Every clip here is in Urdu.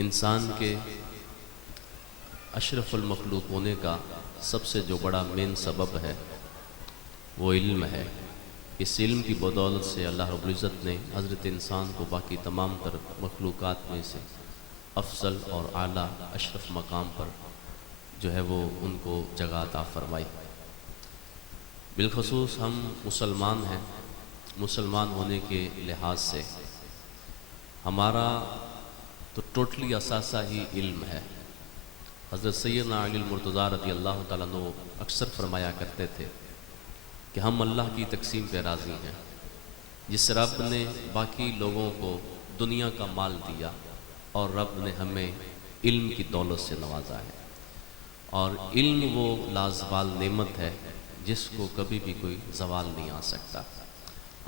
انسان کے اشرف المخلوق ہونے کا سب سے جو بڑا مین سبب ہے وہ علم ہے۔ اس علم کی بدولت سے اللہ رب العزت نے حضرت انسان کو باقی تمام تر مخلوقات میں سے افضل اور اعلیٰ اشرف مقام پر جو ہے وہ ان کو جگہ عطا فرمائی۔ بالخصوص ہم مسلمان ہیں، مسلمان ہونے کے لحاظ سے ہمارا تو ٹوٹلی اثاثہ ہی علم ہے۔ حضرت سیدنا علی المرتضیٰ رضی اللہ تعالیٰ عنہ اکثر فرمایا کرتے تھے کہ ہم اللہ کی تقسیم پہ راضی ہیں۔ جس رب نے باقی لوگوں کو دنیا کا مال دیا اور رب نے ہمیں علم کی دولت سے نوازا ہے، اور علم وہ لازوال نعمت ہے جس کو کبھی بھی کوئی زوال نہیں آ سکتا۔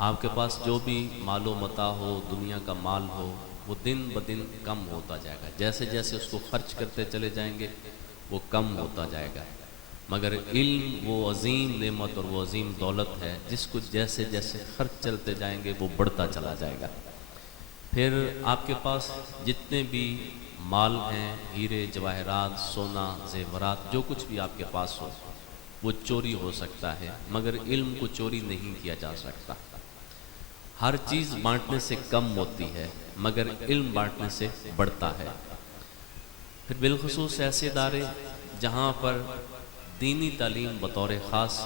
آپ کے پاس جو بھی مال و متاع ہو، دنیا کا مال ہو، وہ دن بدن کم ہوتا جائے گا۔ جیسے جیسے اس کو خرچ کرتے چلے جائیں گے وہ کم ہوتا جائے گا، مگر علم وہ عظیم نعمت اور وہ عظیم دولت ہے جس کو جیسے جیسے خرچ چلتے جائیں گے وہ بڑھتا چلا جائے گا۔ پھر آپ کے پاس جتنے بھی مال ہیں، ہیرے جواہرات، سونا، زیورات، جو کچھ بھی آپ کے پاس ہو وہ چوری ہو سکتا ہے، مگر علم کو چوری نہیں کیا جا سکتا۔ ہر چیز بانٹنے سے کم ہوتی ہے مگر علم بانٹنے سے بڑھتا ہے۔ پھر بالخصوص ایسے ادارے جہاں پر دینی تعلیم بطور خاص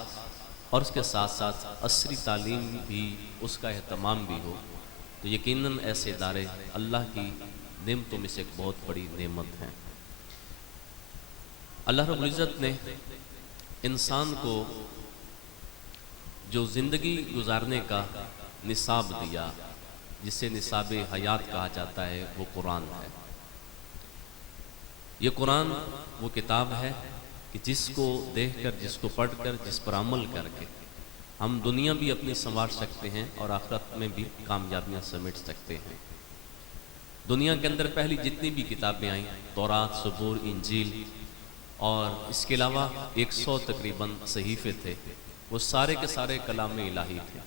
اور اس کے ساتھ ساتھ عصری تعلیم بھی، اس کا اہتمام بھی ہو، تو یقیناً ایسے ادارے اللہ کی نعمتوں میں سے ایک بہت بڑی نعمت ہیں۔ اللہ رب العزت نے انسان کو جو زندگی گزارنے کا نصاب دیا، جسے نصاب حیات کہا جاتا ہے، وہ قرآن ہے۔ یہ قرآن وہ کتاب ہے کہ جس کو دیکھ کر، جس کو پڑھ کر، جس پر عمل کر کے ہم دنیا بھی اپنی سنوار سکتے ہیں اور آخرت میں بھی کامیابیاں سمیٹ سکتے ہیں۔ دنیا کے اندر پہلی جتنی بھی کتابیں آئیں، تورات، زبور، انجیل، اور اس کے علاوہ 100 تقریباً صحیفے تھے، وہ سارے کے سارے کلام الہی تھے،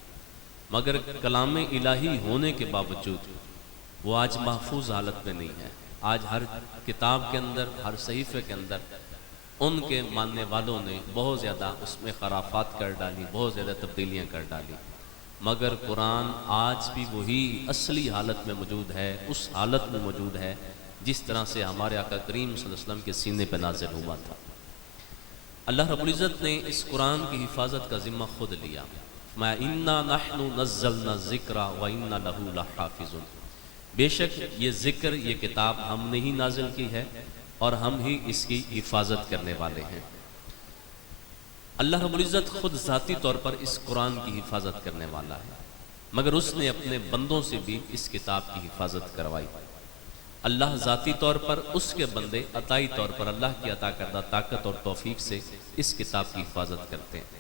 مگر کلام الہی ہونے کے باوجود وہ آج محفوظ حالت میں نہیں ہے۔ آج ہر کتاب کے اندر، ہر صحیفے کے اندر ان کے ماننے والوں نے بہت زیادہ اس میں خرافات کر ڈالی، بہت زیادہ تبدیلیاں کر ڈالی، مگر قرآن آج بھی وہی اصلی حالت میں موجود ہے، اس حالت میں موجود ہے جس طرح سے ہمارے آقا کریم صلی اللہ علیہ وسلم کے سینے پہ نازل ہوا تھا۔ اللہ رب العزت نے اس قرآن کی حفاظت کا ذمہ خود لیا۔ ما انا نحن نزلنا الذکر وانا لہ لحافظون، بے شک یہ ذکر، یہ کتاب ہم نے ہی نازل کی ہے اور ہم ہی اس کی حفاظت کرنے والے ہیں۔ اللہ رب العزت خود ذاتی طور پر اس قرآن کی حفاظت کرنے والا ہے، مگر اس نے اپنے بندوں سے بھی اس کتاب کی حفاظت کروائی۔ اللہ ذاتی طور پر، اس کے بندے عطائی طور پر اللہ کی عطا کردہ طاقت اور توفیق سے اس کتاب کی حفاظت کرتے ہیں۔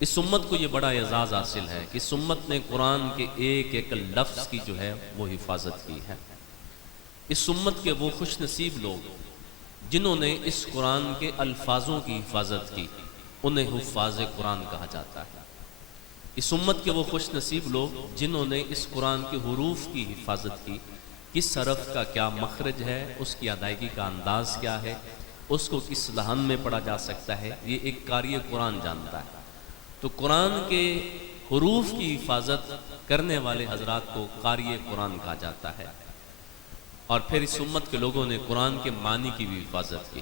اس امت کو یہ بڑا اعزاز حاصل ہے کہ اس امت نے قرآن کے ایک ایک لفظ کی جو ہے وہ حفاظت کی ہے۔ اس امت کے وہ خوش نصیب لوگ جنہوں نے اس قرآن کے الفاظوں کی حفاظت کی، انہیں حفاظ قرآن کہا جاتا ہے۔ اس امت کے وہ خوش نصیب لوگ جنہوں نے اس قرآن کے حروف کی حفاظت کی، کس حرف کا کیا مخرج ہے، اس کی ادائیگی کا انداز کیا ہے، اس کو کس لحن میں پڑھا جا سکتا ہے، یہ ایک قاری قرآن جانتا ہے۔ تو قرآن کے حروف کی حفاظت کرنے والے حضرات کو قاری قرآن کہا جاتا ہے۔ اور پھر اس امت کے لوگوں نے قرآن کے معنی کی بھی حفاظت کی۔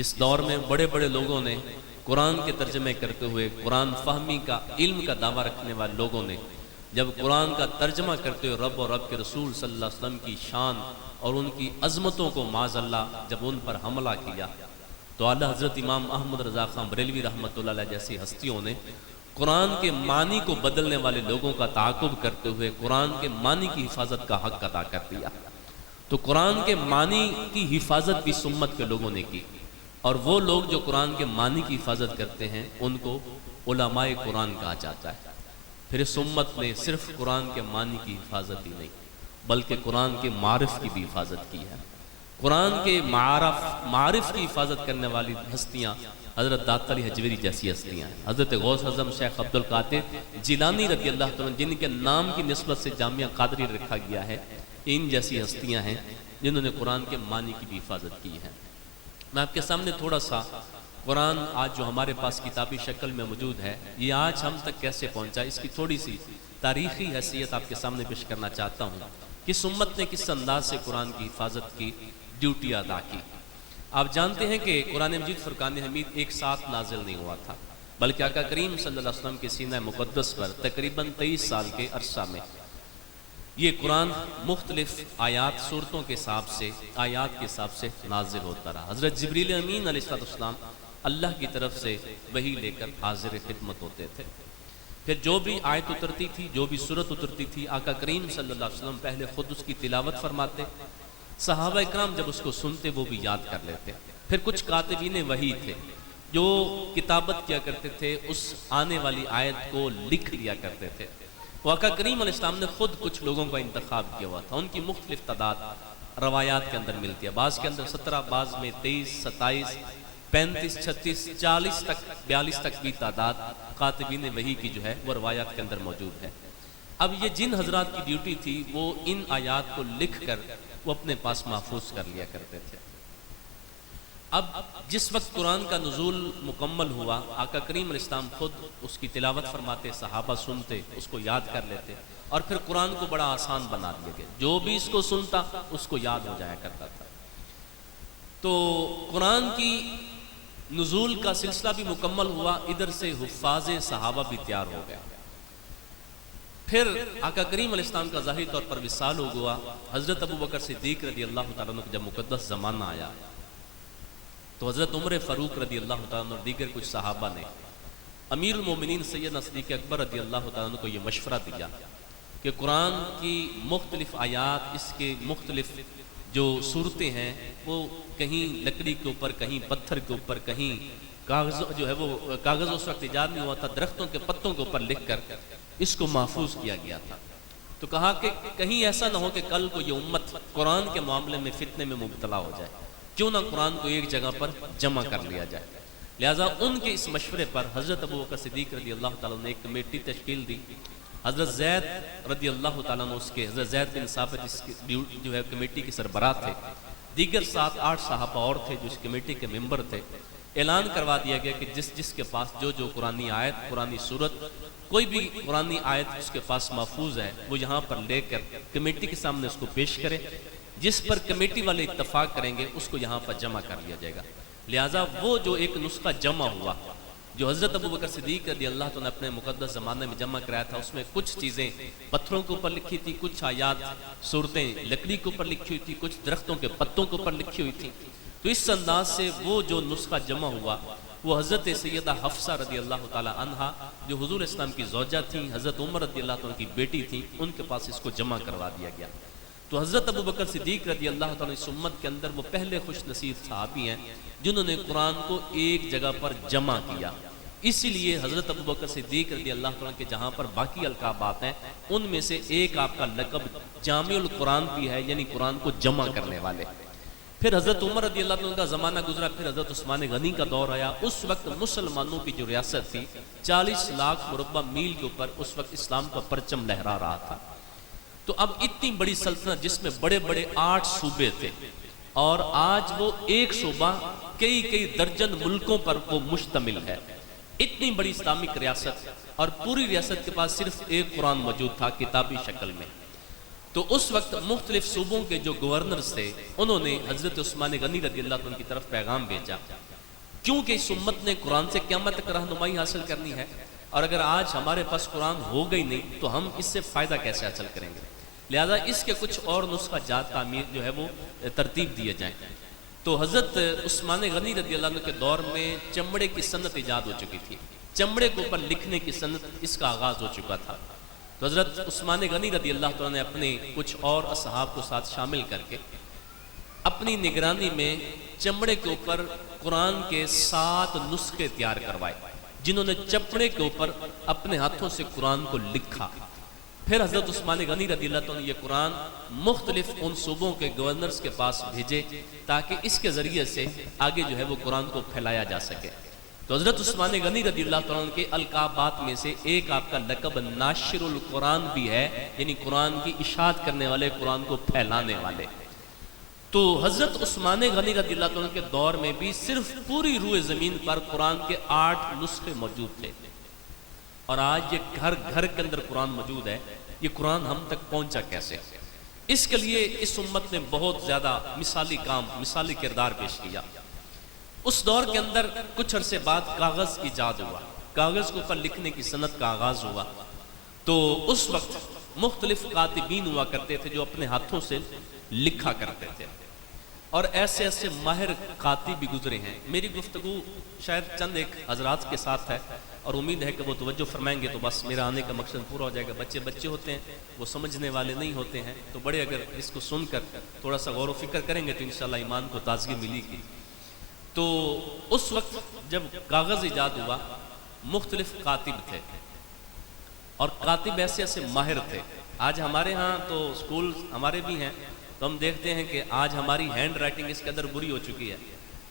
اس دور میں بڑے بڑے لوگوں نے قرآن کے ترجمے کرتے ہوئے، قرآن فہمی کا، علم کا دعویٰ رکھنے والے لوگوں نے جب قرآن کا ترجمہ کرتے ہوئے رب اور رب کے رسول صلی اللہ علیہ وسلم کی شان اور ان کی عظمتوں کو معاذ اللہ جب ان پر حملہ کیا، تو اعلیٰ حضرت امام احمد رضا خان بریلوی رحمۃ اللہ علیہ جیسی ہستیوں نے قرآن کے معنی کو بدلنے والے لوگوں کا تعاقب کرتے ہوئے قرآن کے معنی کی حفاظت کا حق ادا کر دیا۔ تو قرآن کے معنی کی حفاظت بھی اس امت کے لوگوں نے کی، اور وہ لوگ جو قرآن کے معنی کی حفاظت کرتے ہیں ان کو علماء قرآن کہا جاتا ہے۔ پھر اس امت نے صرف قرآن کے معنی کی حفاظت ہی نہیں بلکہ قرآن کے معرف کی بھی حفاظت کی ہے۔ قرآن کے معرف کی حفاظت کرنے والی ہستیاں حضرت داتا علی حجویری جیسی ہستیاں ہیں، حضرت غوث اعظم شیخ عبد القادر جیلانی رضی اللہ تعالیٰ جن کے نام کی نسبت سے جامعہ قادری رکھا گیا ہے، ان جیسی ہستیاں ہیں جنہوں نے قرآن کے معنی کی بھی حفاظت کی ہے۔ میں آپ کے سامنے تھوڑا سا قرآن آج جو ہمارے پاس کتابی شکل میں موجود ہے، یہ آج ہم تک کیسے پہنچا، اس کی تھوڑی سی تاریخی حیثیت آپ کے سامنے پیش کرنا چاہتا ہوں۔ کس امت نے کس انداز سے قرآن کی حفاظت کی ڈیوٹی ادا کی۔ آپ جانتے ہیں کہ قرآن مجید فرقان حمید ایک ساتھ نازل نہیں ہوا تھا، بلکہ آقا کریم صلی اللہ علیہ وسلم کے سینہ مقدس پر تقریباً 23 سال کے عرصہ میں یہ قرآن مختلف آیات صورتوں کے حساب سے، آیات کے حساب سے نازل ہوتا رہا۔ حضرت جبریل امین علیہ السلام اللہ کی طرف سے وحی لے کر حاضر خدمت ہوتے تھے۔ پھر جو بھی آیت اترتی تھی، جو بھی صورت اترتی تھی، آقا کریم صلی اللہ علیہ وسلم پہلے خود اس کی تلاوت فرماتے، صحابہ اکرام جب اس کو سنتے وہ بھی یاد کر لیتے۔ پھر کچھ کاتبین وحی تھے جو کتابت کیا کرتے تھے، اس آنے والی آیت کو لکھ لیا کرتے تھے۔ آقا کریم علیہ السلام نے خود کچھ لوگوں کا انتخاب کیا ہوا تھا، ان کی مختلف تعداد روایات کے اندر ملتی ہے، بعض کے اندر 17، بعض میں 23، 27، 35، 36، 40 تک، 42 تک بھی تعداد کاتبین وحی کی جو ہے وہ روایات کے اندر موجود ہے۔ اب یہ جن حضرات کی ڈیوٹی تھی وہ ان آیات کو لکھ کر وہ اپنے پاس محفوظ کر لیا کرتے تھے۔ اب جس وقت قرآن کا نزول مکمل ہوا، آقا کریم علیہ السلام خود اس کی تلاوت فرماتے، صحابہ سنتے، اس کو یاد کر لیتے، اور پھر قرآن کو بڑا آسان بنا دیا گیا، جو بھی اس کو سنتا اس کو یاد ہو جایا کرتا تھا۔ تو قرآن کی نزول کا سلسلہ بھی مکمل ہوا، ادھر سے حفاظ صحابہ بھی تیار ہو گئے۔ پھر آقا کریم علیہ السلام کا ظاہری طور پر وصال ہو گیا۔ حضرت ابوبکر صدیق رضی اللہ تعالیٰ عنہ کا جب مقدس زمانہ آیا تو حضرت عمر فاروق رضی اللہ تعالیٰ عنہ اور دیگر کچھ صحابہ نے امیر المومنین سیدنا صدیق اکبر رضی اللہ تعالیٰ عنہ کو یہ مشورہ دیا کہ قرآن کی مختلف آیات، اس کے مختلف جو صورتیں ہیں، وہ کہیں لکڑی کے اوپر، کہیں پتھر کے اوپر، کہیں کاغذ جو ہے وہ کاغذ اس وقت ایجاد نہیں ہوا تھا، درختوں کے پتوں کے اوپر لکھ کر اس کو محفوظ کیا گیا تھا۔ تو کہا کہ کہیں ایسا نہ ہو کہ کل کو یہ امت قرآن کے معاملے میں فتنے میں مبتلا ہو جائے، کیوں نہ قرآن کو ایک جگہ پر جمع کر لیا جائے۔ لہٰذا ان کے اس مشورے پر حضرت ابوبکر صدیق رضی اللہ تعالیٰ نے ایک کمیٹی تشکیل دی۔ حضرت زید رضی اللہ تعالیٰ نے اس کے، حضرت زید بن ثابت اس کی جو ہے کمیٹی کے سربراہ تھے، دیگر 7-8 صحابہ اور تھے جو اس کمیٹی کے ممبر تھے۔ اعلان کروا دیا گیا کہ جس جس کے پاس جو قرآنی آیت، قرآنی صورت، کوئی بھی قرآنی آیت اس کے پاس محفوظ ہے، وہ یہاں پر لے کر کمیٹی کے سامنے اس کو پیش کرے، جس پر کمیٹی والے اتفاق کریں گے اس کو یہاں پر جمع کر لیا جائے گا۔ لہٰذا وہ جو ایک نسخہ جمع ہوا جو حضرت ابوبکر صدیق رضی اللہ تعالیٰ نے اپنے مقدس زمانے میں جمع کرایا تھا، اس میں کچھ چیزیں پتھروں کے اوپر لکھی تھی، کچھ آیات صورتیں لکڑی کے اوپر لکھی ہوئی تھی، کچھ درختوں کے پتوں کے اوپر لکھی ہوئی تھی۔ تو اس انداز سے وہ جو نسخہ جمع ہوا وہ حضرت سیدہ حفصہ رضی اللہ تعالیٰ عنہا جو حضور اسلام کی زوجہ تھیں، حضرت عمر رضی اللہ تعالیٰ کی بیٹی تھیں، ان کے پاس اس کو جمع کروا دیا گیا۔ تو حضرت ابوبکر صدیق رضی اللہ تعالیٰ اس امت کے اندر وہ پہلے خوش نصیب صحابی ہیں جنہوں نے قرآن کو ایک جگہ پر جمع کیا۔ اسی لیے حضرت ابوبکر صدیق رضی اللہ تعالیٰ کے جہاں پر باقی القابات ہیں، ان میں سے ایک آپ کا لقب جامع القرآن بھی ہے، یعنی قرآن کو جمع کرنے والے۔ پھر حضرت عمر رضی اللہ عنہ کا زمانہ گزرا، پھر حضرت عثمان غنی کا دور آیا۔ اس وقت مسلمانوں کی جو ریاست تھی 40 لاکھ مربع میل کے اوپر اس وقت اسلام کا پرچم لہرا رہا تھا۔ تو اب اتنی بڑی سلطنت جس میں بڑے بڑے 8 صوبے تھے، اور آج وہ ایک صوبہ کئی درجن ملکوں پر وہ مشتمل ہے۔ اتنی بڑی اسلامک ریاست، اور پوری ریاست کے پاس صرف ایک قرآن موجود تھا کتابی شکل میں۔ تو اس وقت مختلف صوبوں کے جو گورنرز تھے انہوں نے حضرت عثمان غنی رضی اللہ عنہ کی طرف پیغام بھیجا، کیونکہ اس امت نے قرآن سے قیامت تک رہنمائی حاصل کرنی ہے، اور اگر آج ہمارے پاس قرآن ہو گئی نہیں تو ہم اس سے فائدہ کیسے حاصل کریں گے، لہذا اس کے کچھ اور نسخہ جات تعمیر جو ہے وہ ترتیب دیے جائیں۔ تو حضرت عثمان غنی رضی اللہ عنہ کے دور میں چمڑے کی صنعت ایجاد ہو چکی تھی، چمڑے کے اوپر لکھنے کی صنعت اس کا آغاز ہو چکا تھا۔ تو حضرت عثمان غنی رضی اللہ تعالیٰ نے اپنے کچھ اور اصحاب کو ساتھ شامل کر کے اپنی نگرانی میں چمڑے کے اوپر قرآن کے 7 نسخے تیار کروائے، جنہوں نے چمڑے کے اوپر اپنے ہاتھوں سے قرآن کو لکھا۔ پھر حضرت عثمان غنی رضی اللہ تعالیٰ نے یہ قرآن مختلف ان صوبوں کے گورنرز کے پاس بھیجے تاکہ اس کے ذریعے سے آگے جو ہے وہ قرآن کو پھیلایا جا سکے۔ تو حضرت عثمان غنی رضی اللہ تعالیٰ کے القابات میں سے ایک آپ کا لقب ناشر القرآن بھی ہے، یعنی قرآن کی اشاعت کرنے والے، قرآن کو پھیلانے والے۔ تو حضرت عثمان غنی رضی اللہ عنہ کے دور میں بھی صرف پوری روئے زمین پر قرآن کے 8 نسخے موجود تھے، اور آج یہ گھر گھر کے اندر قرآن موجود ہے۔ یہ قرآن ہم تک پہنچا کیسے؟ اس کے لیے اس امت نے بہت زیادہ مثالی کام، مثالی کردار پیش کیا۔ اس دور کے اندر کچھ عرصے بعد کاغذ ایجاد ہوا، کاغذ کے اوپر لکھنے کی صنعت کا آغاز ہوا۔ تو اس وقت مختلف کاتبین ہوا کرتے تھے جو اپنے ہاتھوں سے لکھا کرتے تھے، اور ایسے ایسے ماہر کاتب بھی گزرے ہیں۔ میری گفتگو شاید چند ایک حضرات کے ساتھ ہے، اور امید ہے کہ وہ توجہ فرمائیں گے تو بس میرا آنے کا مقصد پورا ہو جائے گا۔ بچے ہوتے ہیں، وہ سمجھنے والے نہیں ہوتے ہیں، تو بڑے اگر اس کو سن کر تھوڑا سا غور و فکر کریں گے تو انشاءاللہ ایمان کو تازگی ملے گی۔ تو اس وقت جب کاغذ ایجاد ہوا، مختلف کاتب تھے، اور کاتب ایسے ایسے ماہر تھے۔ آج ہمارے ہاں تو سکول ہمارے بھی ہیں، تو ہم دیکھتے ہیں کہ آج ہماری ہینڈ رائٹنگ اس قدر بری ہو چکی ہے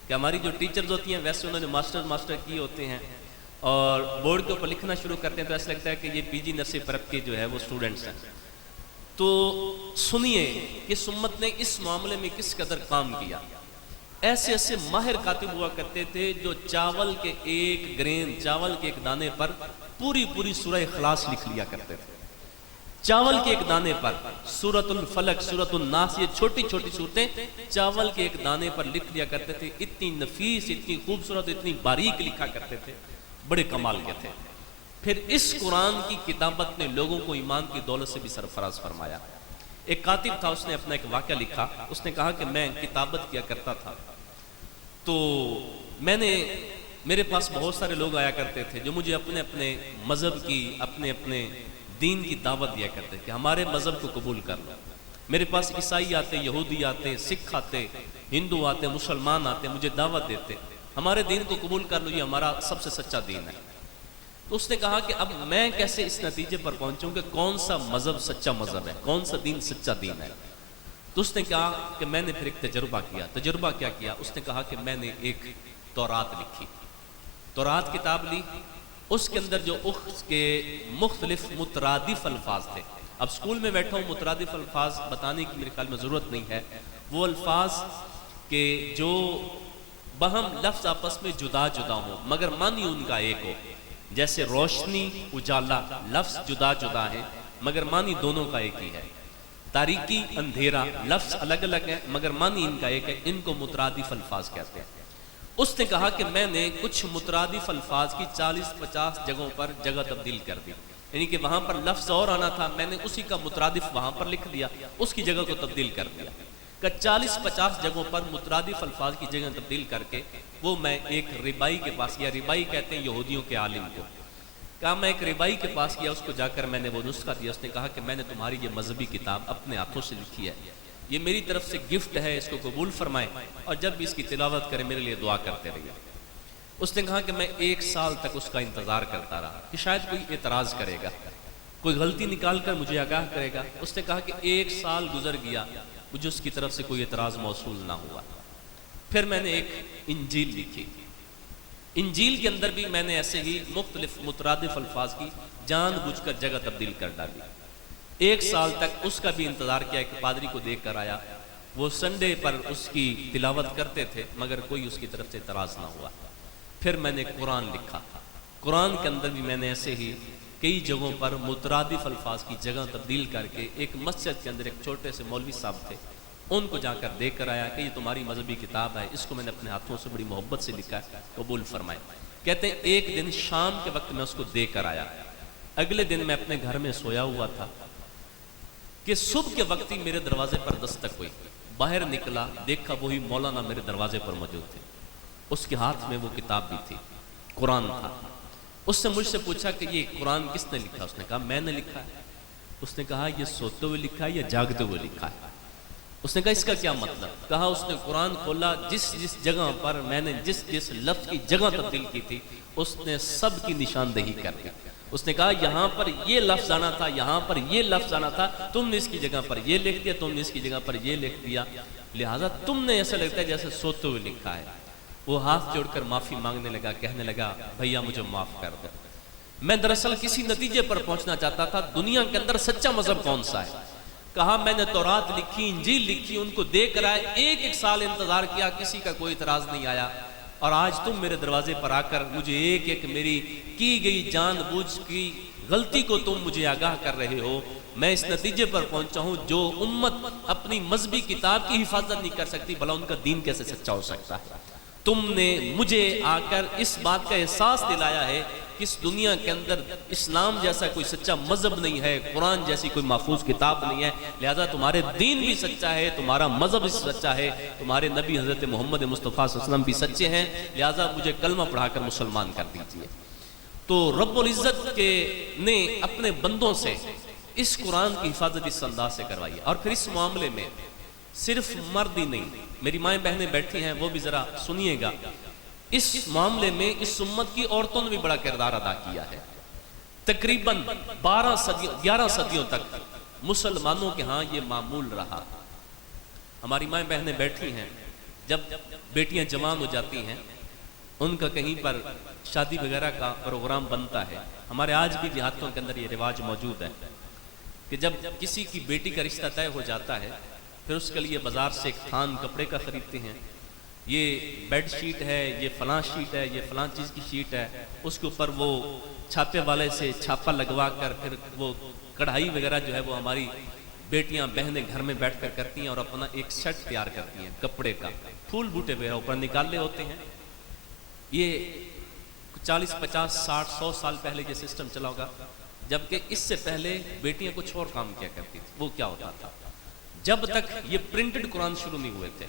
کہ ہماری جو ٹیچرز ہوتی ہیں ویسے انہوں نے ماسٹر کیے ہوتے ہیں، اور بورڈ کے اوپر لکھنا شروع کرتے ہیں تو ایسا لگتا ہے کہ یہ پی جی نرسری پرپ کے جو ہے وہ اسٹوڈنٹس ہیں۔ تو سنیے کہ اس امت نے اس معاملے میں کس قدر کام کیا۔ ایسے ایسے ماہر کاتب ہوا کرتے تھے جو چاول کے ایک گرین، چاول کے ایک دانے پر پوری سورہ اخلاص لکھ لیا کرتے تھے۔ چاول کے ایک دانے پر سورۃ الفلق، سورۃ الناس، یہ چھوٹی چھوٹی صورتیں چاول کے ایک دانے پر لکھ لیا کرتے تھے۔ اتنی نفیس، اتنی خوبصورت، اتنی باریک لکھا کرتے تھے، بڑے کمال کے تھے۔ پھر اس قرآن کی کتابت نے لوگوں کو ایمان کی دولت سے بھی سرفراز فرمایا۔ ایک کاتب تھا، اس نے اپنا ایک واقعہ لکھا۔ اس نے کہا کہ میں کتابت کیا کرتا تھا، تو میرے پاس بہت سارے لوگ آیا کرتے تھے جو مجھے اپنے اپنے مذہب کی، اپنے دین کی دعوت دیا کرتے کہ ہمارے مذہب کو قبول کر لو۔ میرے پاس عیسائی آتے، یہودی آتے، سکھ آتے، ہندو آتے، مسلمان آتے، مجھے دعوت دیتے ہمارے دین کو قبول کر لو، یہ ہمارا سب سے سچا دین ہے۔ تو اس نے کہا کہ اب میں کیسے اس نتیجے پر پہنچوں کہ کون سا مذہب سچا مذہب ہے، کون سا دین سچا دین ہے؟ تو اس نے کہا کہ میں نے پھر ایک تجربہ کیا۔ تجربہ کیا کیا؟ اس نے کہا کہ میں نے ایک تورات لکھی، تورات کتاب لی۔ اس کے اندر جو اس کے مختلف مترادف الفاظ تھے، اب سکول میں بیٹھا ہوں، مترادف الفاظ بتانے کی میرے خیال میں ضرورت نہیں ہے۔ وہ الفاظ کہ جو بہم لفظ آپس میں جدا جدا ہوں مگر معنی ان کا ایک ہو، جیسے روشنی، اجالا، لفظ جدا جدا ہیں مگر معنی دونوں کا ایک ہی ہے۔ تاریکی، اندھیرا، لفظ الگ الگ ہے مگر معنی ان کا ایک ہے، ان کو مترادف الفاظ کہتے ہیں۔ اس نے کہا کہ میں نے کچھ مترادف الفاظ کی 40-50 جگہوں پر جگہ تبدیل کر دی، یعنی کہ وہاں پر لفظ اور آنا تھا، میں نے اسی کا مترادف وہاں پر لکھ دیا، اس کی جگہ کو تبدیل کر دیا۔ کہ 40-50 جگہوں پر مترادف الفاظ کی جگہ تبدیل کر کے وہ میں ایک ربائی کے پاس گیا۔ ربائی کہتے ہیں یہودیوں کے عالم کو۔ کہا میں ایک ربائی کے پاس گیا، اس کو جا کر میں نے وہ نسخہ دیا۔ اس نے کہا کہ میں نے تمہاری یہ مذہبی کتاب اپنے ہاتھوں سے لکھی ہے، یہ میری طرف سے گفٹ ہے، اس کو قبول فرمائیں، اور جب بھی اس کی تلاوت کریں میرے لیے دعا کرتے رہیے۔ اس نے کہا کہ میں 1 سال تک اس کا انتظار کرتا رہا کہ شاید کوئی اعتراض کرے گا، کوئی غلطی نکال کر مجھے آگاہ کرے گا۔ اس نے کہا کہ 1 سال گزر گیا، مجھے اس کی طرف سے کوئی اعتراض موصول نہ ہوا۔ پھر میں نے ایک انجیل لکھی۔ انجیل کے اندر بھی میں نے ایسے ہی مختلف مترادف الفاظ کی جان بوجھ کر جگہ تبدیل کر ڈالی۔ 1 سال تک اس کا بھی انتظار کیا، ایک پادری کو دیکھ کر آیا، وہ سنڈے پر اس کی تلاوت کرتے تھے مگر کوئی اس کی طرف سے اعتراض نہ ہوا۔ پھر میں نے قرآن لکھا۔ قرآن کے اندر بھی میں نے ایسے ہی کئی جگہوں پر مترادف الفاظ کی جگہ تبدیل کر کے ایک مسجد کے اندر ایک چھوٹے سے مولوی صاحب تھے، ان کو جا کر دیکھ کر آیا کہ یہ تمہاری مذہبی کتاب ہے، اس کو میں نے اپنے ہاتھوں سے بڑی محبت سے لکھا ہے، قبول فرمائے۔ کہتے ہیں ایک دن شام کے وقت میں اس کو دیکھ کر آیا۔ اگلے دن میں اپنے گھر میں سویا ہوا تھا کہ صبح کے وقت ہی میرے دروازے پر دستک ہوئی۔ باہر نکلا، دیکھا وہی مولانا میرے دروازے پر موجود تھے، اس کے ہاتھ میں وہ کتاب بھی تھی، قرآن تھا۔ اس نے مجھ سے پوچھا کہ یہ قرآن کس نے لکھا؟ اس نے کہا میں نے لکھا ہے۔ اس نے کہا یہ سوتے ہوئے لکھا ہے یا جاگتے ہوئے لکھا ہے؟ اس نے کہا اس کا کیا مطلب؟ کہا اس نے قرآن کھولا، جس جگہ پر میں نے جس لفظ کی جگہ تبدیل کی تھی اس نے سب کی نشاندہی کر دی۔ اس نے کہا یہاں پر یہ لفظ آنا تھا، یہاں پر یہ لفظ آنا تھا، تم نے اس کی جگہ پر یہ لکھ دیا، تم نے اس کی جگہ پر یہ لکھ دیا، لہٰذا تم نے ایسا لگتا ہے جیسے سوتے ہوئے لکھا ہے۔ وہ ہاتھ جوڑ کر معافی مانگنے لگا، کہنے لگا بھیا مجھے معاف کر دو، میں دراصل کسی نتیجے پر پہنچنا چاہتا تھا، دنیا کے اندر سچا مذہب کون سا ہے؟ کہا میں نے تورات لکھی، انجیل لکھی، ان کو دے کر آئے، ایک سال انتظار کیا، کسی کا کوئی اعتراض نہیں آیا، اور آج تم میرے دروازے پر آ کر مجھے ایک میری کی گئی جان بوجھ کی غلطی کو تم مجھے آگاہ کر رہے ہو۔ میں اس نتیجے پر پہنچا ہوں جو امت اپنی مذہبی کتاب کی حفاظت نہیں کر سکتی، بھلا ان کا دین کیسے سچا ہو سکتا ہے؟ تم نے مجھے آ کر اس بات کا احساس دلایا ہے کہ اس دنیا کے اندر اسلام جیسا کوئی سچا مذہب نہیں ہے، قرآن جیسی کوئی محفوظ کتاب نہیں ہے، لہذا تمہارے دین بھی سچا ہے، تمہارا مذہب بھی سچا ہے، تمہارے نبی حضرت محمد مصطفیٰ صلی اللہ علیہ وسلم بھی سچے ہیں، لہذا مجھے کلمہ پڑھا کر مسلمان کر دیجئے۔ تو رب العزت نے اپنے بندوں سے اس قرآن کی حفاظت اس انداز سے کروائی ہے، اور پھر اس معاملے میں صرف مرد ہی نہیں، میری مائیں بہنیں بیٹھی ہیں وہ بھی ذرا سنیے گا، اس معاملے میں اس امت کی عورتوں نے بھی بڑا کردار ادا کیا ہے۔ تقریباً 11 صدیوں تک مسلمانوں کے ہاں یہ معمول رہا۔ ہماری مائیں بہنیں بیٹھی ہیں، جب بیٹیاں جوان ہو جاتی ہیں، ان کا کہیں پر شادی وغیرہ کا پروگرام بنتا ہے، ہمارے آج بھی دیہاتوں کے اندر یہ رواج موجود ہے کہ جب کسی کی بیٹی کا رشتہ طے ہو جاتا ہے، پھر اس کے لیے بازار سے ایک تھان کپڑے کا خریدتے ہیں، یہ بیڈ شیٹ ہے، یہ فلاں شیٹ ہے، یہ فلاں چیز کی شیٹ ہے، اس کے اوپر وہ چھاپے والے سے چھاپا لگوا کر پھر وہ کڑھائی وغیرہ جو ہے وہ ہماری بیٹیاں بہنیں گھر میں بیٹھ کر کرتی ہیں، اور اپنا ایک سیٹ تیار کرتی ہیں کپڑے کا، پھول بوٹے وغیرہ اوپر نکالے ہوتے ہیں۔ یہ 40 50 60 100 سال پہلے یہ سسٹم چلا ہوگا، جبکہ اس سے پہلے بیٹیاں کچھ اور کام کیا کرتی تھی۔ وہ کیا ہوتا تھا؟ جب تک یہ پرنٹڈ قرآن شروع نہیں ہوئے تھے،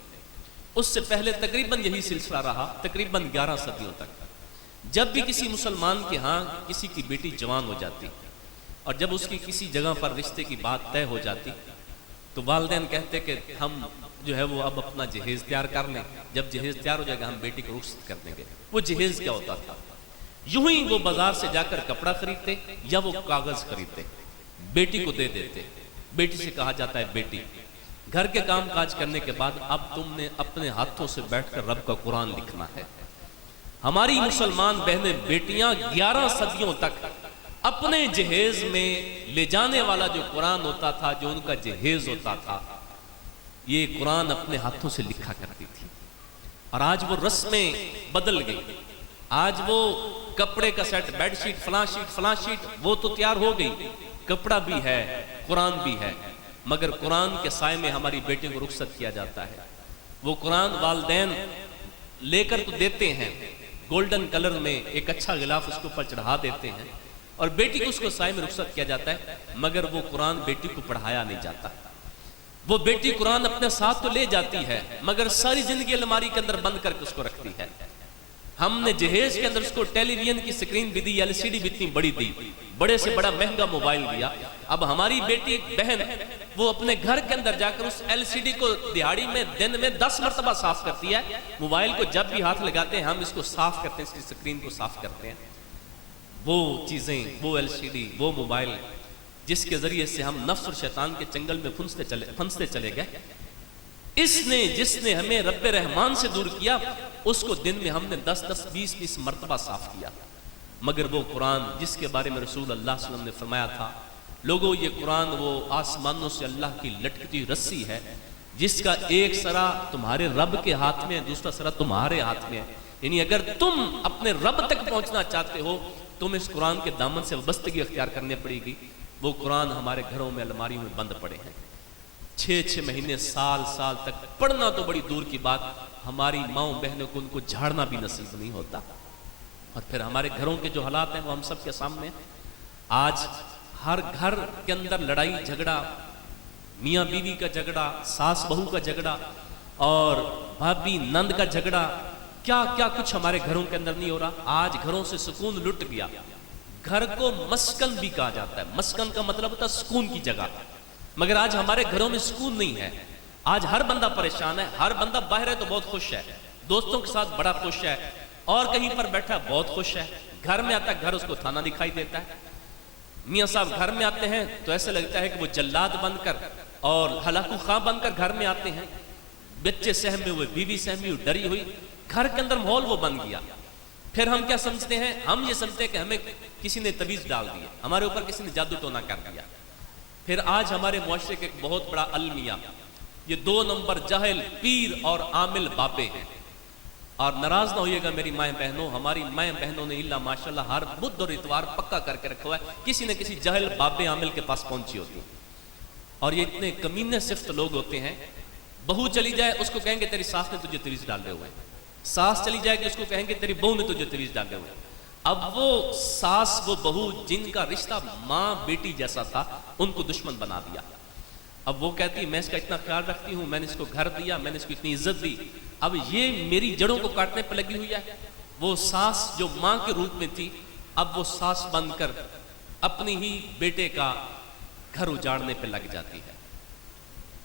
اس سے پہلے تقریباً یہی سلسلہ رہا، تقریباً 11 صدیوں تک۔ جب بھی کسی مسلمان کے ہاں کسی کی بیٹی جوان ہو جاتی اور جب اس کی کسی جگہ پر رشتے کی بات طے ہو جاتی، تو والدین کہتے کہ ہم جو ہے وہ اب اپنا جہیز تیار کر لیں، جب جہیز تیار ہو جائے گا ہم بیٹی کو رخصت کر دیں گے۔ وہ جہیز کیا ہوتا تھا؟ یوں ہی وہ بازار سے جا کر کپڑا خریدتے یا وہ کاغذ خریدتے، بیٹی کو دے دیتے، بیٹی سے کہا جاتا ہے بیٹی گھر کے کام کاج کرنے کے بعد اب تم نے اپنے ہاتھوں سے بیٹھ کر رب کا قرآن لکھنا ہے۔ ہماری مسلمان بہنیں بیٹیاں 11 صدیوں تک اپنے جہیز میں لے جانے والا جو قرآن ہوتا تھا، جو ان کا جہیز ہوتا تھا، یہ قرآن اپنے ہاتھوں سے لکھا کرتی تھی۔ اور آج وہ رسمیں بدل گئی، آج وہ کپڑے کا سیٹ، بیڈ شیٹ، فلاں شیٹ وہ تو تیار ہو گئی، کپڑا بھی ہے، قرآن بھی ہے، مگر قرآن کے سائے میں ہماری بیٹیوں کو رخصت کیا جاتا ہے۔ وہ قرآن والدین لے کر تو دیتے ہیں، گولڈن کلر میں ایک اچھا غلاف اس کو پر چڑھا دیتے ہیں، اور بیٹی کو اس کو سائے میں رخصت کیا جاتا ہے، مگر وہ قرآن بیٹی کو پڑھایا نہیں جاتا۔ وہ بیٹی قرآن اپنے ساتھ تو لے جاتی ہے، مگر ساری زندگی الماری کے اندر بند کر کے اس کو رکھتی ہے۔ ہم نے جہیز کے اندر اس کو ٹیلی ویژن کی سکرین بھی دی، LCD بھی اتنی بڑی دی، بڑے سے بڑا مہنگا موبائل دیا۔ اب ہماری بیٹی بہن وہ اپنے گھر کے اندر جا کر اس LCD کو دہاڑی میں دن میں 10 مرتبہ صاف کرتی ہے، موبائل کو جب بھی ہاتھ لگاتے ہیں ہم اس کو صاف کرتے ہیں، اس کی سکرین کو صاف کرتے ہیں۔ وہ چیزیں، وہ LCD، وہ موبائل جس کے ذریعے سے ہم نفس اور شیطان کے چنگل میں پھنستے چلے گئے، جس نے ہمیں رب رحمان سے دور کیا، اس کو دن میں ہم نے 10 20 مرتبہ صاف کیا۔ مگر وہ قرآن جس کے بارے میں رسول اللہ صلی اللہ علیہ وسلم نے فرمایا تھا، لوگوں یہ قرآن وہ آسمانوں سے اللہ کی لٹکتی رسی ہے جس کا ایک سرا تمہارے رب کے ہاتھ میں ہے، دوسرا سرا تمہارے ہاتھ میں ہے، یعنی اگر تم اپنے رب تک پہنچنا چاہتے ہو تم اس قرآن کے دامن سے وابستگی اختیار کرنے پڑے گی۔ وہ قرآن ہمارے گھروں میں الماریوں میں بند پڑے ہیں، 6 مہینے سال تک پڑھنا تو بڑی دور کی بات، ہماری ماؤں بہنوں کو ان کو جھاڑنا بھی نصیب نہیں ہوتا۔ اور پھر ہمارے گھروں کے جو حالات ہیں وہ ہم سب کے سامنے ہیں۔ آج ہر گھر کے اندر لڑائی جھگڑا، میاں بیوی کا جھگڑا، ساس بہو کا جھگڑا، اور بھابی نند کا جھگڑا، کیا کچھ ہمارے گھروں کے اندر نہیں ہو رہا۔ آج گھروں سے سکون لٹ گیا۔ گھر کو مسکن بھی کہا جاتا ہے، مسکن کا مطلب ہوتا ہے سکون کی جگہ، مگر آج ہمارے گھروں میں سکون نہیں ہے۔ آج ہر بندہ پریشان ہے، ہر بندہ باہر ہے تو بہت خوش ہے، دوستوں کے ساتھ بڑا خوش ہے، اور کہیں پر بیٹھا بہت خوش ہے، گھر میں آتا ہے گھر اس کو تھانہ دکھائی دیتا ہے۔ میاں صاحب گھر میں آتے ہیں تو ایسے لگتا ہے کہ وہ جلاد بن کر اور ہلاکو خواہ بن کر گھر میں آتے ہیں، بچے سہمے ہوئے، بیوی سہمی ہوئی، ڈری ہوئی، گھر کے اندر ماحول وہ بن گیا۔ پھر ہم کیا سمجھتے ہیں؟ ہم یہ سمجھتے ہیں کہ ہمیں کسی نے تعویذ ڈال دیا، ہمارے اوپر کسی نے جادو ٹونا کر دیا۔ پھر آج ہمارے معاشرے کے ایک بہت بڑا المیہ، یہ 2 نمبر جاہل پیر اور عامل بابے ہیں۔ اور ناراض نہ ہوئیے گا میری مائیں بہنوں، ہماری مائیں بہنوں نے اللہ ماشاءاللہ ہر بدھ اور اتوار پکا کر کے رکھا ہوا ہے، کسی نہ کسی جاہل بابے عامل کے پاس پہنچی ہوتی ہیں۔ اور یہ اتنے کمینے صفت لوگ ہوتے ہیں، بہو چلی جائے اس کو کہیں گے تیری ساس نے تجھے تویز ڈالے ہوئے ہیں، ساس چلی جائے گی اس کو کہیں گے تیری بہو نے تجھے تویز ڈالے ہوئے ہیں۔ اب وہ ساس وہ بہو جن کا رشتہ ماں بیٹی جیسا تھا ان کو دشمن بنا دیا۔ اب وہ کہتی میں اس کا اتنا خیال رکھتی ہوں، میں نے اس کو گھر دیا، میں نے اس کو اتنی عزت دی، اب یہ میری جڑوں کو کاٹنے پہ لگی ہوئی ہے۔ وہ ساس جو ماں کے روپ میں تھی اب وہ ساس بن کر اپنی ہی بیٹے کا گھر اجاڑنے پہ لگ جاتی ہے۔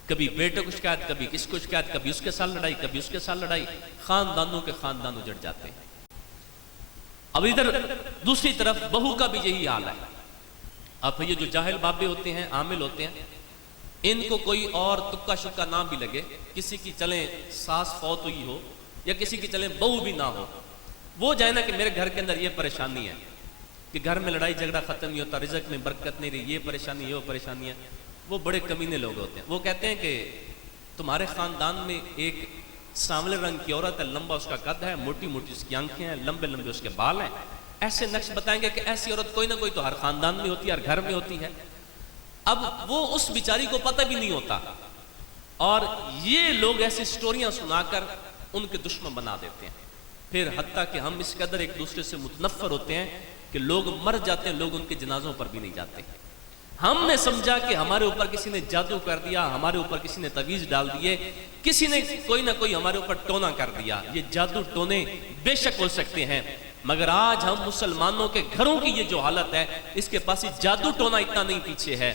کبھی بیٹے کو شکایت، کبھی کس کو شکایت، کبھی اس کے ساتھ لڑائی، کبھی اس کے ساتھ لڑائی، خاندانوں کے خاندان اجڑ جاتے ہیں۔ اب ادھر دوسری طرف بہو کا بھی یہی حال ہے۔ اب یہ جو جاہل بابے ہوتے ہیں، عامل ہوتے ہیں، ان کو کوئی اور تکا شکا نہ بھی لگے، کسی کی چلیں ساس فوت ہوئی ہو یا کسی کی چلیں بہو بھی نہ ہو، وہ جائے نا کہ میرے گھر کے اندر یہ پریشانی ہے کہ گھر میں لڑائی جھگڑا ختم نہیں ہوتا، رزق میں برکت نہیں رہی، یہ پریشانی ہے وہ پریشانی ہے، وہ بڑے کمینے لوگ ہوتے ہیں۔ وہ کہتے ہیں کہ تمہارے خاندان میں ایک سانولے رنگ کی عورت ہے، لمبا اس کا قد ہے، موٹی موٹی اس کی آنکھیں ہیں، لمبے لمبے اس کے بال ہیں، ایسے نقش بتائیں گے کہ ایسی عورت کوئی نہ کوئی تو ہر خاندان میں ہوتی ہے، ہر گھر میں ہوتی ہے۔ اب وہ اس بیچاری کو پتہ بھی نہیں ہوتا، اور یہ لوگ ایسی سٹوریاں سنا کر ان کے دشمن بنا دیتے ہیں۔ پھر حتیٰ کہ ہم اس قدر ایک دوسرے سے متنفر ہوتے ہیں کہ لوگ مر جاتے ہیں، لوگ ان کے جنازوں پر بھی نہیں جاتے۔ ہم نے سمجھا کہ ہمارے اوپر کسی نے جادو کر دیا، ہمارے اوپر کسی نے تعویذ ڈال دیے، کسی نے کوئی نہ کوئی ہمارے اوپر ٹونا کر دیا۔ یہ جادو ٹونے بے شک ہو سکتے ہیں، مگر آج ہم مسلمانوں کے گھروں کی یہ جو حالت ہے، اس کے پاس جادو ٹونا اتنا نہیں پیچھے ہے،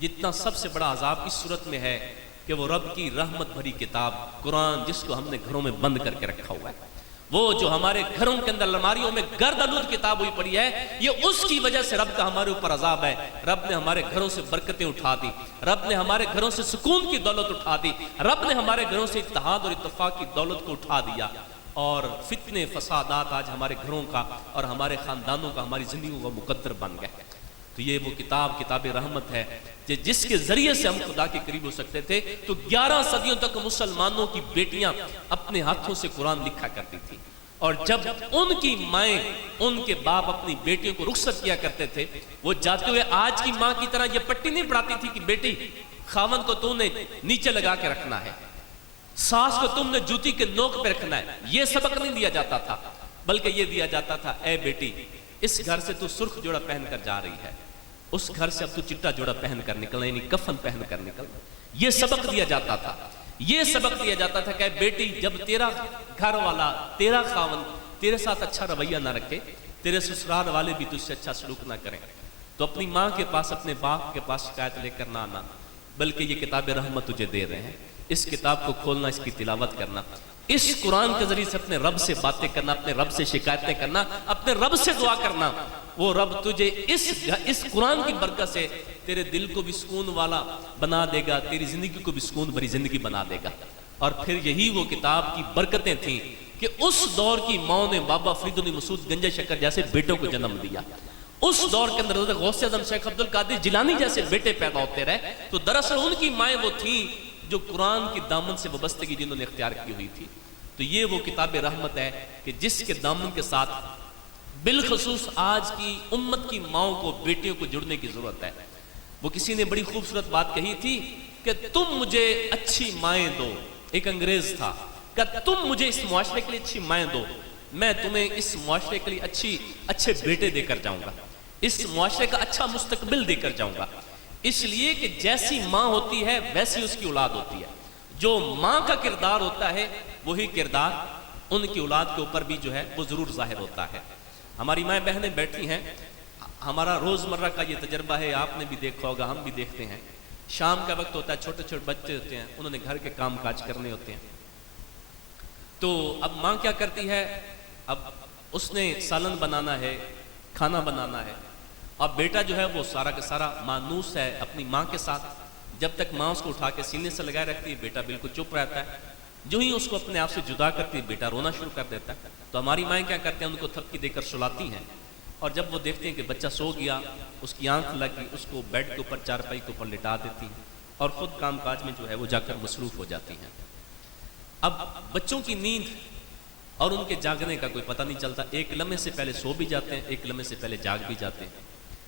جتنا سب سے بڑا عذاب اس صورت میں ہے کہ وہ رب کی رحمت بھری کتاب قرآن، جس کو ہم نے گھروں میں بند کر کے رکھا ہوا ہے، وہ جو ہمارے گھروں کے اندر الماریوں میں گرد آلود کتاب ہوئی پڑی ہے، یہ اس کی وجہ سے رب کا ہمارے اوپر عذاب ہے۔ رب نے ہمارے گھروں سے برکتیں اٹھا دی، رب نے ہمارے گھروں سے سکون کی دولت اٹھا دی، رب نے ہمارے گھروں سے اتحاد اور اتفاق کی دولت کو اٹھا دیا، اور فتنے فسادات آج ہمارے گھروں کا اور ہمارے خاندانوں کا، ہماری زندگیوں کا مقدر بن گئے۔ تو یہ وہ کتاب رحمت ہے جس کے ذریعے سے ہم خدا کے قریب ہو سکتے تھے۔ تو 11 صدیوں تک مسلمانوں کی بیٹیاں اپنے ہاتھوں سے قرآن لکھا کرتی تھی، اور جب ان کی مائیں، ان کے باپ اپنی بیٹیوں کو رخصت کیا کرتے تھے، وہ جاتے ہوئے آج کی ماں کی طرح یہ پٹی نہیں پڑھاتی تھی کہ بیٹی خاوند کو تم نے نیچے لگا کے رکھنا ہے، ساس کو تم نے جوتی کے نوک پہ رکھنا ہے، یہ سبق نہیں دیا جاتا تھا، بلکہ یہ دیا جاتا تھا اے بیٹی اس گھر سے تو سرخ جوڑا پہن کر جا رہی ہے، اس گھر سے اب تو چٹا جوڑا پہن کر نکل، یعنی کفن پہن کر نکل۔ یہ سبق دیا جاتا تھا، یہ سبق دیا جاتا تھا کہ بیٹی جب تیرا گھر والا، تیرا خاوند تیرے ساتھ اچھا رویہ نہ رکھے، تیرے سسرال والے بھی تجھ سے اچھا سلوک نہ کریں، تو اپنی ماں کے پاس، اپنے باپ کے پاس شکایت لے کر نہ آنا، بلکہ یہ کتاب رحمت تجھے دے رہے ہیں، اس کتاب کو کھولنا، اس کی تلاوت کرنا، اس قرآن کے ذریعے سے اپنے رب سے باتیں کرنا، اپنے رب سے شکایتیں کرنا، اپنے رب سے دعا کرنا، وہ رب تجھے اس قرآن کی برکت سے تیرے دل کو بھی سکون والا بنا دے گا، تیری زندگی کو بھی سکون بھری زندگی بنا دے گا۔ اور پھر یہی وہ کتاب کی برکتیں تھیں کہ اس دور کی ماں نے بابا فرید الدین مسعود گنج شکر جیسے بیٹوں کو جنم دیا، اس دور کے اندر حضرت غوث اعظم شیخ عبد القادر جیلانی جیسے بیٹے پیدا ہوتے رہے، تو دراصل ان کی مائیں وہ تھیں جو قرآن کی دامن سے وابستگی جنہوں نے اختیار کی ہوئی تھی۔ تو یہ وہ کتاب رحمت ہے کہ جس کے دامن کے ساتھ بالخصوص آج کی امت کی ماؤں کو، بیٹیوں کو جڑنے کی ضرورت ہے۔ وہ کسی نے بڑی خوبصورت بات کہی تھی کہ تم مجھے اچھی مائیں دو، ایک انگریز تھا، کہ تم مجھے اس معاشرے کے لیے اچھی مائیں دو، میں تمہیں اس معاشرے کے لیے اچھے بیٹے دے کر جاؤں گا، اس معاشرے کا اچھا مستقبل دے کر جاؤں گا، اس لیے کہ جیسی ماں ہوتی ہے ویسی اس کی اولاد ہوتی ہے، جو ماں کا کردار ہوتا ہے وہی کردار ان کی اولاد کے اوپر بھی جو ہے وہ ضرور ظاہر ہوتا ہے۔ ہماری مائیں بہنیں بیٹھی ہیں، ہمارا روزمرہ کا یہ تجربہ ہے، آپ نے بھی دیکھا ہوگا، ہم بھی دیکھتے ہیں، شام کا وقت ہوتا ہے، چھوٹے چھوٹے بچے ہوتے ہیں، انہوں نے گھر کے کام کاج کرنے ہوتے ہیں، تو اب ماں کیا کرتی ہے، اب اس نے سالن بنانا ہے، کھانا بنانا ہے، اب بیٹا جو ہے وہ سارا کا سارا مانوس ہے اپنی ماں کے ساتھ، جب تک ماں اس کو اٹھا کے سینے سے لگائے رکھتی ہے بیٹا بالکل چپ رہتا ہے، جو ہی اس کو اپنے آپ سے جدا کرتی ہے بیٹا رونا شروع کر دیتا ہے۔ تو ہماری مائیں کیا کرتے ہیں، ان کو تھپکی دے کر سلاتی ہیں، اور جب وہ دیکھتے ہیں کہ بچہ سو گیا، اس کی آنکھ لگ گئی، اس کو بیڈ کے اوپر چارپائی کے اوپر لٹا دیتی ہیں اور خود کام کاج میں جو ہے وہ جا کر مصروف ہو جاتی ہیں۔ اب بچوں کی نیند اور ان کے جاگنے کا کوئی پتہ نہیں چلتا، ایک لمحے سے پہلے سو بھی جاتے ہیں، ایک لمحے سے پہلے جاگ بھی جاتے ہیں۔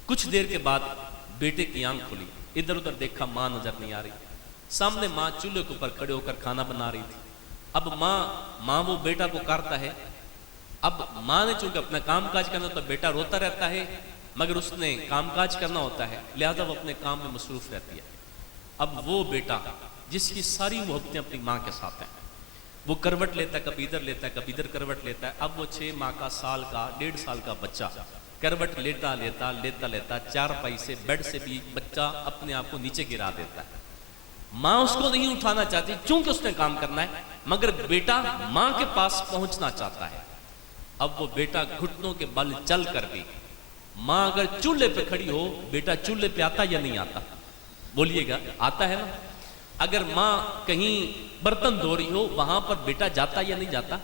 کچھ دیر کے بعد بیٹے کی آنکھ کھلی، ادھر ادھر دیکھا، ماں نظر نہیں آ رہی، سامنے ماں چولہے کے اوپر کھڑے ہو کر کھانا بنا رہی تھی۔ اب ماں وہ بیٹا پکارتا ہے، اب ماں نے چونکہ اپنا کام کاج کرنا ہوتا ہے، بیٹا روتا رہتا ہے مگر اس نے کام کاج کرنا ہوتا ہے، لہذا وہ اپنے کام میں مصروف رہتی ہے۔ اب وہ بیٹا جس کی ساری محبتیں اپنی ماں کے ساتھ ہیں، وہ کروٹ لیتا ہے، کبھی ادھر لیتا ہے، کبھی ادھر کروٹ لیتا ہے۔ اب وہ 6 ماہ کا، سال کا، 1.5 سال کا بچہ کروٹ لیتا چارپائی سے، بیڈ سے بھی بچہ اپنے آپ کو نیچے گرا دیتا ہے۔ ماں اس کو نہیں اٹھانا چاہتی چونکہ اس نے کام کرنا ہے، مگر بیٹا ماں کے پاس پہنچنا چاہتا ہے۔ اب وہ بیٹا گھٹنوں کے بل چل کر بھی، ماں اگر چولہے پہ کھڑی ہو، بیٹا چولہے پہ آتا یا نہیں آتا؟ بولیے گا، آتا ہے نا۔ اگر ماں کہیں برتن دھو رہی ہو، وہاں پر بیٹا جاتا یا نہیں جاتا؟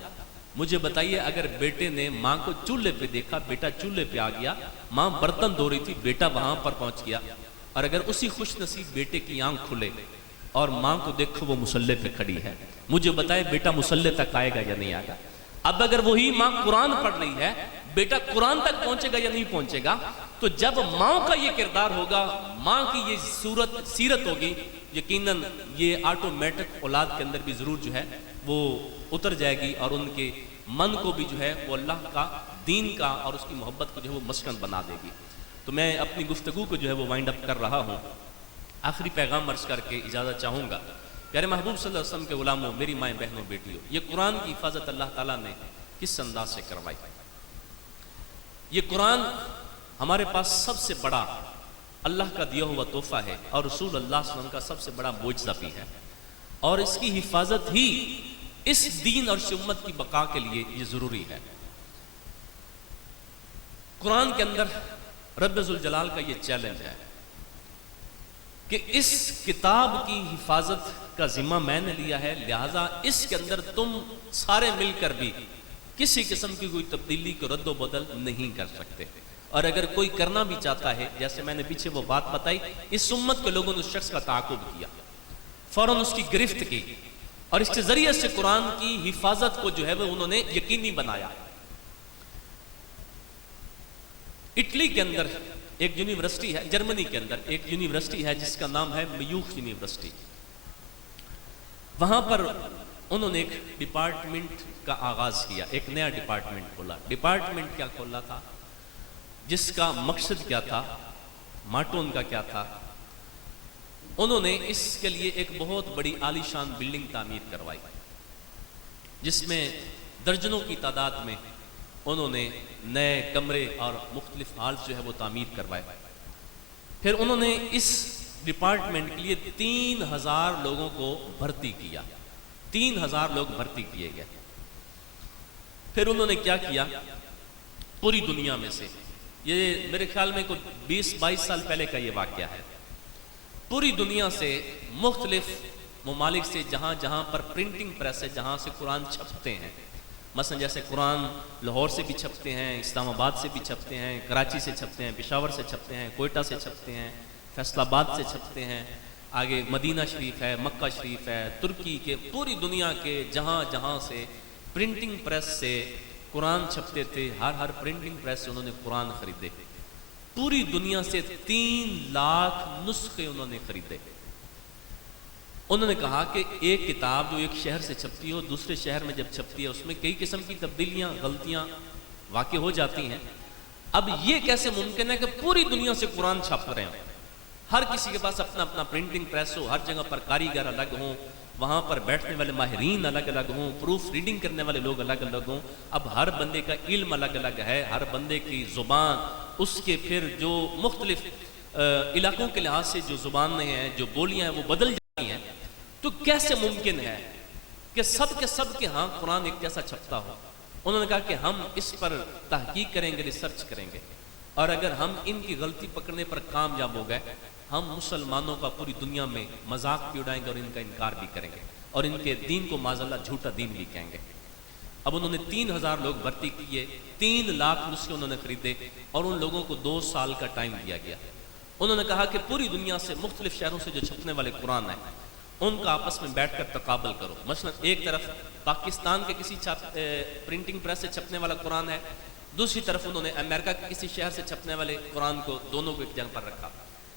مجھے بتائیے، اگر بیٹے نے ماں کو چولہے پہ دیکھا، بیٹا چولہے پہ آ گیا، ماں برتن دھو رہی تھی، بیٹا وہاں پر پہنچ گیا، اور اگر اسی خوش نصیب بیٹے کی آنکھ کھلے اور ماں کو دیکھو وہ مصلی پہ کھڑی ہے، مجھے بتائے بیٹا مصلی تک آئے گا یا نہیں آئے گا؟ اب اگر وہی ماں قرآن پڑھ رہی ہے، بیٹا قرآن تک پہنچے گا یا نہیں پہنچے گا؟ تو جب ماں کا یہ کردار ہوگا، ماں کی یہ سیرت ہوگی، یقیناً یہ آٹومیٹک اولاد کے اندر بھی ضرور جو ہے وہ اتر جائے گی، اور ان کے من کو بھی جو ہے وہ اللہ کا، دین کا اور اس کی محبت کو جو ہے وہ مسکن بنا دے گی۔ تو میں اپنی گفتگو کو جو ہے وہ وائنڈ اپ کر رہا ہوں، آخری پیغام عرض کر کے اجازت چاہوں گا۔ پیارے محبوب صلی اللہ علیہ وسلم کے غلاموں، میری مائیں بہنوں بیٹیوں، یہ قرآن کی حفاظت اللہ تعالیٰ نے کس انداز سے کروائی؟ یہ قرآن ہمارے پاس سب سے بڑا اللہ کا دیا ہوا تحفہ ہے، اور رسول اللہ صلی اللہ علیہ وسلم کا سب سے بڑا معجزہ بھی ہے، اور اس کی حفاظت ہی اس دین اور اس امت کی بقا کے لیے یہ ضروری ہے۔ قرآن کے اندر رب ذوالجلال کا یہ چیلنج ہے کہ اس کتاب کی حفاظت کا ذمہ میں نے لیا ہے، لہٰذا اس کے اندر تم سارے مل کر بھی کسی قسم کی کوئی تبدیلی کو رد و بدل نہیں کر سکتے، اور اگر کوئی کرنا بھی چاہتا ہے، جیسے میں نے پیچھے وہ بات بتائی، اس امت کے لوگوں نے اس شخص کا تعاقب کیا، فوراً اس کی گرفت کی، اور اس کے ذریعے سے قرآن کی حفاظت کو جو ہے وہ انہوں نے یقینی بنایا۔ اٹلی کے اندر ایک یونیورسٹی ہے، جرمنی کے اندر ایک یونیورسٹی ہے جس کا نام ہے میوخ یونیورسٹی۔ وہاں پر انہوں نے ایک ڈپارٹمنٹ کا آغاز کیا، ایک نیا ڈپارٹمنٹ کھولا۔ ڈپارٹمنٹ کیا کھولا تھا، جس کا مقصد کیا تھا، ماٹو ان کا کیا تھا؟ انہوں نے اس کے لیے ایک بہت بڑی عالی شان بلڈنگ تعمیر کروائی، جس میں درجنوں کی تعداد میں انہوں نے نئے کمرے اور مختلف ہال جو ہے وہ تعمیر کروائے۔ پھر انہوں نے اس ڈپارٹمنٹ کے لیے 3000 لوگوں کو بھرتی کیا، 3000 لوگ بھرتی کیے گئے۔ پھر انہوں نے کیا کیا، پوری دنیا میں سے، یہ میرے خیال میں کوئی 20-22 سال پہلے کا یہ واقعہ ہے، پوری دنیا سے مختلف ممالک سے جہاں جہاں پر پرنٹنگ پریس ہے، جہاں سے قرآن چھپتے ہیں، مثلا جیسے قرآن لاہور سے بھی چھپتے ہیں، اسلام آباد سے بھی چھپتے ہیں، کراچی سے چھپتے ہیں، پشاور سے چھپتے ہیں، کوئٹہ سے چھپتے ہیں، فیصل آباد سے چھپتے ہیں، آگے مدینہ شریف ہے، مکہ شریف ہے، ترکی کے، پوری دنیا کے جہاں جہاں سے پرنٹنگ پریس سے قرآن چھپتے تھے، ہر پرنٹنگ پریس سے انہوں نے قرآن خریدے۔ پوری دنیا سے 3 لاکھ نسخے انہوں نے خریدے۔ انہوں نے کہا کہ ایک کتاب جو ایک شہر سے چھپتی ہو، دوسرے شہر میں جب چھپتی ہے، اس میں کئی قسم کی تبدیلیاں، غلطیاں واقع ہو جاتی ہیں۔ اب یہ کیسے ممکن ہے کہ پوری دنیا سے قرآن چھپ رہے ہیں، ہر کسی کے پاس اپنا اپنا پرنٹنگ پریس ہو، ہر جگہ پر کاریگر الگ ہوں، وہاں پر بیٹھنے والے ماہرین الگ الگ ہوں، پروف ریڈنگ کرنے والے لوگ الگ الگ ہوں۔ اب ہر بندے کا علم الگ الگ ہے، ہر بندے کی زبان، اس کے پھر جو مختلف علاقوں کے لحاظ سے جو زبانیں ہیں، جو بولیاں ہیں، وہ بدل جاتی ہیں۔ تو کیسے ممکن ہے کہ سب کے ہاں قرآن ایک جیسا چھپتا ہو؟ انہوں نے کہا کہ ہم اس پر تحقیق کریں گے، ریسرچ کریں گے، اور اگر ہم ان کی غلطی پکڑنے پر کامیاب ہو گئے، ہم مسلمانوں کا پوری دنیا میں مذاق بھی اڑائیں گے اور ان کا انکار بھی کریں گے، اور ان کے دین کو معاذ اللہ جھوٹا دین بھی کہیں گے۔ اب انہوں نے 3000 لوگ بھرتی کیے، 3 لاکھ نسخے انہوں نے خریدے اور ان لوگوں کو 2 سال کا ٹائم دیا گیا۔ انہوں نے کہا کہ پوری دنیا سے مختلف شہروں سے جو چھپنے والے قرآن ہیں ان کا آپس میں بیٹھ کر تقابل کرو۔ مثلا ایک طرف پاکستان کے کسی پرنٹنگ پریس سے چھپنے والا قرآن ہے، دوسری طرف انہوں نے امریکہ کے کسی شہر سے چھپنے والے قرآن کو، دونوں کو ایک جگہ پر رکھا۔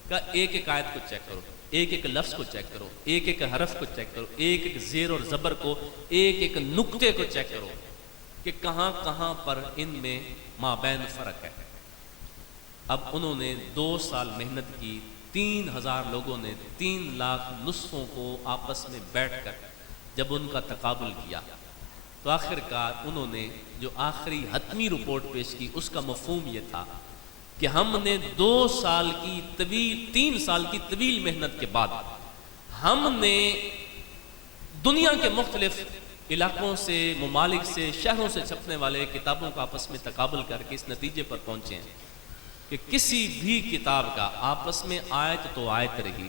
کہا ایک ایک آیت کو چیک کرو، ایک ایک لفظ کو چیک کرو، ایک ایک حرف کو چیک کرو، ایک ایک زیر اور زبر کو، ایک ایک نقطے کو چیک کرو کہ کہاں کہاں پر ان میں مابین فرق ہے۔ اب انہوں نے 2 سال محنت کی، 3000 لوگوں نے 3 لاکھ نسخوں کو آپس میں بیٹھ کر جب ان کا تقابل کیا تو آخر کار انہوں نے جو آخری حتمی رپورٹ پیش کی اس کا مفہوم یہ تھا کہ ہم نے 2 سال کی طویل 3 سال کی طویل محنت کے بعد ہم نے دنیا کے مختلف علاقوں سے، ممالک سے، شہروں سے چھپنے والے کتابوں کا آپس میں تقابل کر کے اس نتیجے پر پہنچے ہیں کہ کسی بھی کتاب کا آپس میں آیت تو آیت رہی،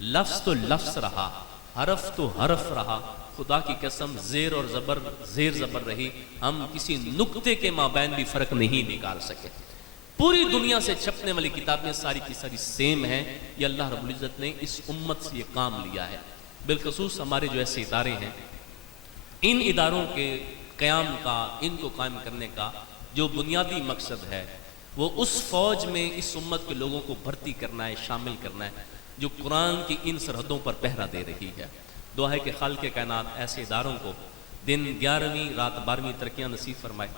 لفظ تو لفظ رہا، حرف تو حرف رہا، خدا کی قسم زیر اور زبر زیر زبر رہی، ہم کسی نقطے کے مابین بھی فرق نہیں نکال سکے۔ پوری دنیا سے چھپنے والی کتابیں ساری کی ساری سیم ہیں۔ یہ اللہ رب العزت نے اس امت سے یہ کام لیا ہے۔ بالخصوص ہمارے جو ایسے ادارے ہیں، ان اداروں کے قیام کا، ان کو قائم کرنے کا جو بنیادی مقصد ہے وہ اس فوج میں اس امت کے لوگوں کو بھرتی کرنا ہے، شامل کرنا ہے جو قرآن کی ان سرحدوں پر پہرا دے رہی ہے۔ دعا ہے کہ خالق کائنات ایسے اداروں کو دن 11ویں رات 12ویں ترقیاں نصیب فرمائے،